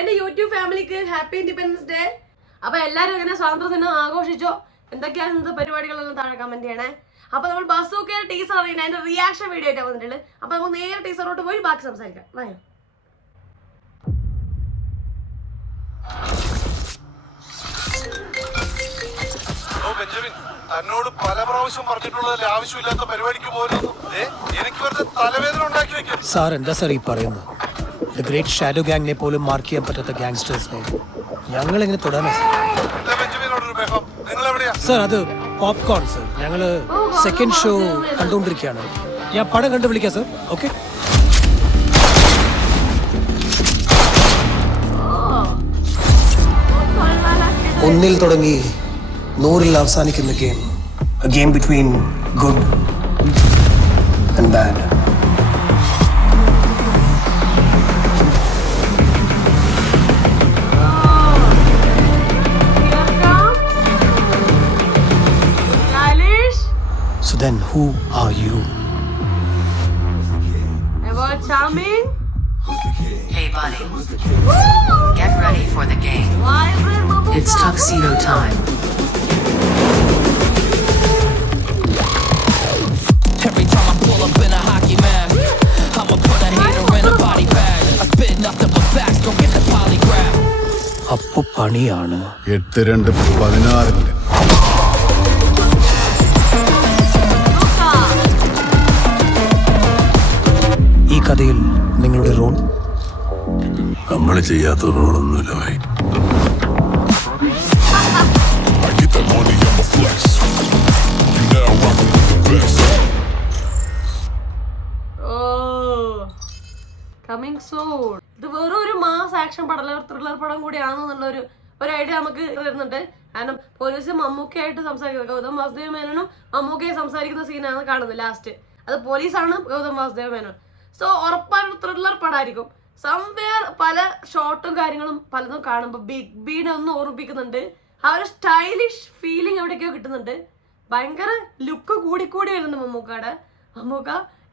എന്റെ യൂട്യൂബ് ഫാമിലിക്ക് happy independence day. അപ്പൊ എല്ലാരും എങ്ങനെ സ്വാതന്ത്ര്യ ദിനം ആഘോഷിച്ചോ, എന്തൊക്കെയാണ് ഇന്നത്തെ പരിപാടികളെല്ലാം താഴെ കമന്റ് ചെയ്യണേ. അപ്പൊ നമ്മൾ ബസൂക്കയുടെ ടീസർ അറിയണേ, അതിന്റെ റിയാക്ഷൻ വീഡിയോ ആയിട്ടാണ് വന്നിട്ടുള്ളത്. അപ്പൊ നമുക്ക് നേരെ ടീച്ചറോട്ട് പോയി ബാക്കി സംസാരിക്കാം. വായോ. തന്നോട് പല പ്രാവശ്യം പറഞ്ഞിട്ടുള്ളതല്ലേ ആവശ്യമില്ലാത്ത പരിപാടിക്ക് പോലും എനിക്ക് വെറുതെ തലവേദന ഉണ്ടാക്കി വെക്കാം. സാർ എന്താ സാർ ഈ പറയുന്നത്? ദ ഗ്രേറ്റ് ഷാഡോ ഗാങ്ങിനെ പോലും മാർക്ക് ചെയ്യാൻ പറ്റാത്ത ഗാങ്സ്റ്റേഴ്സിനെ ഞങ്ങൾ എങ്ങനെ തൊടാനാ സാർ? അത് പോപ്കോൺ സർ. ഞങ്ങള് സെക്കൻഡ് ഷോ കണ്ടുകൊണ്ടിരിക്കുകയാണ്. ഞാൻ പടം കണ്ടു വിളിക്കാം സർ. ഓക്കെ. ഒന്നിൽ തുടങ്ങി 100-ൽ അവസാനിക്കുന്ന game. A game between good and bad. So then who are you? Ever charming? Hey buddy, get ready for the game. It's tuxedo time. Every time I pull up in a hockey mask, I'ma put a hater in a body bag. I spit nothing but facts, go get the polygraph. അപ്പൊ പണിയാണ്. 8-2-16. ഈ കഥയിൽ നിങ്ങളുടെ role? നമ്മൾ ചെയ്യാത്ത റോളൊന്നുമില്ല Bhai. Coming soon. ഇത് വെറും ഒരു മാസ് ആക്ഷൻ പടമല്ല, ഒരു ത്രില്ലർ പടം കൂടിയാണെന്നുള്ള ഒരു ഐഡിയ നമുക്ക് വരുന്നുണ്ട്. കാരണം പോലീസ് മമ്മൂക്കയായിട്ട് സംസാരിക്കുന്നത്, ഗൗതം വാസുദേവ മേനോനും മമ്മൂക്കയെ സംസാരിക്കുന്ന സീനാണ് കാണുന്നത് ലാസ്റ്റ്. അത് പോലീസാണ് ഗൗതം വാസുദേവ മേനോൻ. സോ ഉറപ്പായൊരു ത്രില്ലർ പടമായിരിക്കും. സംവെയർ പല ഷോട്ടും കാര്യങ്ങളും പലതും കാണുമ്പോൾ ബിഗ് ബീനെ ഒന്ന് ഓർമ്മിപ്പിക്കുന്നുണ്ട്. ആ ഒരു സ്റ്റൈലിഷ് ഫീലിംഗ് എവിടേക്കോ കിട്ടുന്നുണ്ട്. ഭയങ്കര ലുക്ക് കൂടിക്കൂടി വരുന്നുണ്ട് മമ്മൂക്കയുടെ. Mammukka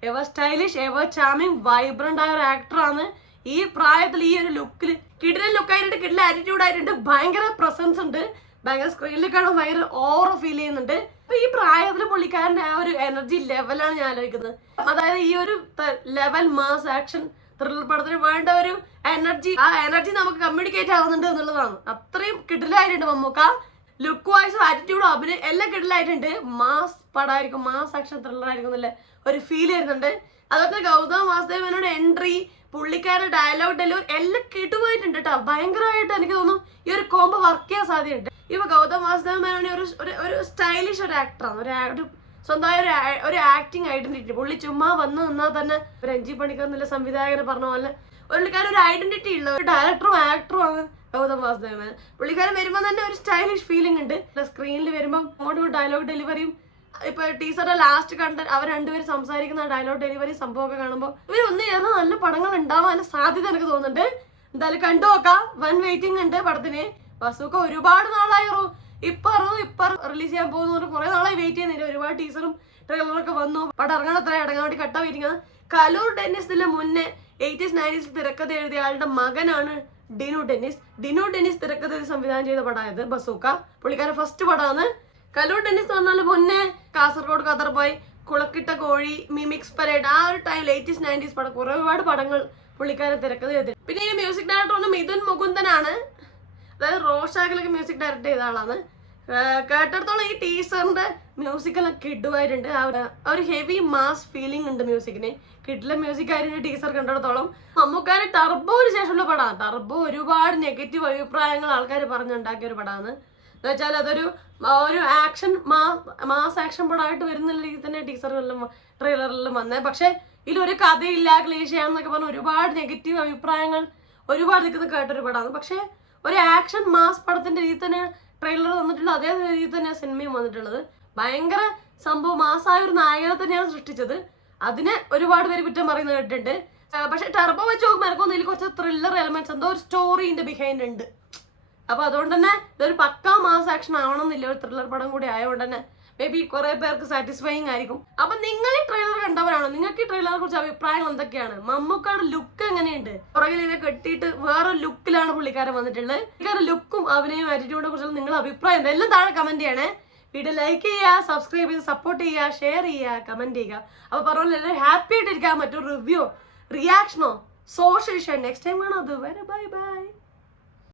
ever stylish, ever charming, vibrant ആയ ഒരു ആക്ടറാണ്. ഈ പ്രായത്തിൽ ഈ ഒരു ലുക്കിൽ കിടിലൻ ലുക്കായിട്ടുണ്ട്, കിടിലൻ ആറ്റിറ്റ്യൂഡ് ആയിട്ടുണ്ട്, ഭയങ്കര പ്രസൻസ് ഉണ്ട്, ഭയങ്കര സ്ക്രീനിൽ കാണാൻ ഭയങ്കര ഓവർ ഫീൽ ചെയ്യുന്നുണ്ട്. അപ്പൊ ഈ പ്രായത്തിൽ പുള്ളിക്കാരന്റെ ആ ഒരു എനർജി ലെവലാണ് ഞാൻ ആലോചിക്കുന്നത്. അതായത് ഈ ഒരു ലെവൽ മാസ് ആക്ഷൻ ത്രില്ലർ പടത്തിന് വേണ്ട ഒരു എനർജി, ആ എനർജി നമുക്ക് കമ്മ്യൂണിക്കേറ്റ് ആവുന്നുണ്ട് എന്നുള്ളതാണ്. അത്രയും കിടിലായിട്ടുണ്ട് മമ്മൂക്ക. ലുക്ക് വൈസും ആറ്റിറ്റ്യൂഡും അഭിനയം എല്ലാം കിടിലായിട്ടുണ്ട്. മാസ് പടമായിരിക്കും, മാസ് ആക്ഷൻ ത്രില്ലർ ആയിരിക്കും എന്നല്ലേ ഒരു ഫീൽ വരുന്നുണ്ട്. അതുപോലെ ഗൗതം വാസുദേവനോട് എൻട്രി, പുള്ളിക്കാരുടെ ഡയലോഗ് ഡെലിവറി എല്ലാം കിട്ടുപോയിട്ടുണ്ട് കേട്ടോ. ഭയങ്കരമായിട്ട് എനിക്ക് തോന്നുന്നു ഈ ഒരു കോംബോ വർക്ക് ചെയ്യാൻ സാധ്യതയുണ്ട്. ഇപ്പൊ ഗൗതം വാസുദേവ മേനോനെ ഒരു സ്റ്റൈലിഷ് ഒരു ആക്ടറാണ്, ഒരു സ്വന്തമായ ഒരു ആക്ടിങ് ഐഡന്റിറ്റി. പുള്ളി ചുമ്മാ വന്ന് നിന്നാൽ തന്നെ ഒരു എൻ ജി പണിക്കർ എന്നുള്ള സംവിധായകനെ പറഞ്ഞ പോലെ പുള്ളിക്കാരൻ ഒരു ഐഡന്റിറ്റി ഉള്ള ഒരു ഡയറക്ടറും ആക്ടറും ആണ് ഗൗതം വാസുദേവ മേനോൻ. പുള്ളിക്കാരൻ വരുമ്പോൾ തന്നെ ഒരു സ്റ്റൈലിഷ് ഫീലിംഗ് ഉണ്ട്. സ്ക്രീനിൽ വരുമ്പോൾ അങ്ങോട്ടും ഡയലോഗ് ഡെലിവറിയും, ഇപ്പൊ ടീച്ചറുടെ ലാസ്റ്റ് കണ്ട് അവർ രണ്ടുപേരും സംസാരിക്കുന്ന ഡയലോഗ് ഡെലിവറി സംഭവമൊക്കെ കാണുമ്പോൾ ഇവരൊന്നും ചേർന്ന് നല്ല പടങ്ങൾ ഉണ്ടാവാൻ സാധ്യത എനിക്ക് തോന്നുന്നുണ്ട്. എന്തായാലും കണ്ടു നോക്കാം. വൻ വെയിറ്റിംഗ് ഉണ്ട് പടത്തിന്. ബസൂക്ക ഒരുപാട് നാളായി ഇപ്പൊ റിലീസ് ചെയ്യാൻ പോകുന്ന കുറെ നാളായി വെയിറ്റ് ചെയ്യുന്നില്ല. ഒരുപാട് ടീച്ചറും ട്രെയിലറൊക്കെ വന്നു. പടം ഇറങ്ങാൻ ഇറങ്ങാൻ വേണ്ടി കട്ട വെയിറ്റിംഗ് ആണ്. കലൂർ ഡെന്നിസിന്റെ മുന്നേ 80s 90s തിരക്കഥ എഴുതിയ ആളുടെ മകനാണ് ഡിനു ഡെന്നിസ്. ഡിനു ഡെന്നിസ് തിരക്കഥ സംവിധാനം ചെയ്ത പടമായത് ബസൂക്ക. പുള്ളിക്കാരൻ ഫസ്റ്റ് പടമാണ്. കലൂർ ഡെന്നിസ് പറഞ്ഞാൽ മുന്നേ കാസർഗോഡ് ഖദർ ബോയ്, കുളക്കിട്ട കോഴി, മിമിക്സ് പരേഡ്, ആ ഒരു ടൈം 80s 90s പടം ഒരുപാട് പടങ്ങൾ പുള്ളിക്കാരൻ തിരക്കഥ ചെയ്തത്. പിന്നെ ഈ മ്യൂസിക് ഡയറക്ടർ മിഥുൻ മുകുന്ദനാണ്. അതായത് റോഷാക്കിലൊക്കെ മ്യൂസിക് ഡയറക്ട് ചെയ്ത ആളാണ്. കേട്ടിടത്തോളം ഈ ടീച്ചറിന്റെ മ്യൂസിക്കെല്ലാം കിഡുമായിട്ടുണ്ട്. ഒരു ഹെവി മാസ് ഫീലിംഗ് ഉണ്ട് മ്യൂസിക്കിന്. കിഡിലെ മ്യൂസിക് ആയിരുന്നു ടീച്ചർ കണ്ടിടത്തോളം. മമ്മൂക്കാര് ടർബോന് ശേഷമുള്ള പടമാണ്. ടർബോ ഒരുപാട് നെഗറ്റീവ് അഭിപ്രായങ്ങൾ ആൾക്കാർ പറഞ്ഞുണ്ടാക്കിയ ഒരു പടമാണ്. എന്ന് വെച്ചാൽ അതൊരു ആക്ഷൻ മാസ് ആക്ഷൻ പടമായിട്ട് വരുന്ന രീതിയിൽ തന്നെ ടീച്ചറിലെല്ലാം ട്രെയിലറിലും വന്നത്. പക്ഷെ ഇതിലൊരു കഥയില്ല, ക്ലീശയാണെന്നൊക്കെ പറഞ്ഞ് ഒരുപാട് നെഗറ്റീവ് അഭിപ്രായങ്ങൾ ഒരുപാട് നിൽക്കുന്ന കേട്ടൊരു പടമാണ്. പക്ഷെ ഒരു ആക്ഷൻ മാസ് പടത്തിന്റെ രീതിയിൽ തന്നെ ട്രെയിലർ വന്നിട്ടുള്ളത്, അതേ രീതിയിൽ തന്നെ സിനിമയും വന്നിട്ടുള്ളത്. ഭയങ്കര സംഭവം മാസായ ഒരു നായകനെ തന്നെയാണ് സൃഷ്ടിച്ചത്. അതിന് ഒരുപാട് പേര് കുറ്റം പറയുന്നത് കേട്ടിട്ടുണ്ട്. പക്ഷെ ടർബോ വെച്ച് നോക്കുമ്പോൾ എനിക്കൊന്നും ഇതിൽ കുറച്ച് ത്രില്ലർ എലമെന്റ്സ്, എന്തോ ഒരു സ്റ്റോറിന്റെ ബിഹൈൻഡ് ഉണ്ട്. അപ്പൊ അതുകൊണ്ട് തന്നെ ഇതൊരു പക്കാ മാസ് ആക്ഷൻ ആവണമെന്നില്ല, ഒരു ത്രില്ലർ പടം കൂടി ആയതുകൊണ്ട് തന്നെ മേ ബി കുറെ പേർക്ക് സാറ്റിസ്ഫൈങ് ആയിരിക്കും. അപ്പൊ നിങ്ങൾ ഈ ട്രെയിലർ കണ്ടവരാണോ? നിങ്ങൾക്ക് ഈ ട്രെയിലറെ കുറിച്ച് അഭിപ്രായങ്ങൾ എന്തൊക്കെയാണ്? മമ്മൂക്കയുടെ ലുക്ക് എങ്ങനെയുണ്ട്? പുറകിൽ ഇതിനെ കെട്ടിയിട്ട് വേറെ ലുക്കിലാണ് പുള്ളിക്കാരൻ വന്നിട്ടുള്ളത്. പുള്ളിക്കാരുടെ ലുക്കും അഭിനയും ആറ്റിറ്റ്യൂഡിനെ കുറിച്ചുള്ള നിങ്ങളുടെ അഭിപ്രായം എല്ലാം താഴെ കമന്റ് ചെയ്യണേ. വീഡിയോ ലൈക്ക് ചെയ്യുക, സബ്സ്ക്രൈബ് ചെയ്ത് സപ്പോർട്ട് ചെയ്യുക, ഷെയർ ചെയ്യുക, കമന്റ് ചെയ്യുക. അപ്പൊ പറഞ്ഞ എല്ലാവരും ഹാപ്പി ആയിട്ടിരിക്കുക. മറ്റൊരു റിവ്യൂ, റിയാക്ഷനോ, സോഷ്യൽ ഷെയർ നെക്സ്റ്റ് ടൈം കാണാം. അതുവരെ ബൈ ബൈ.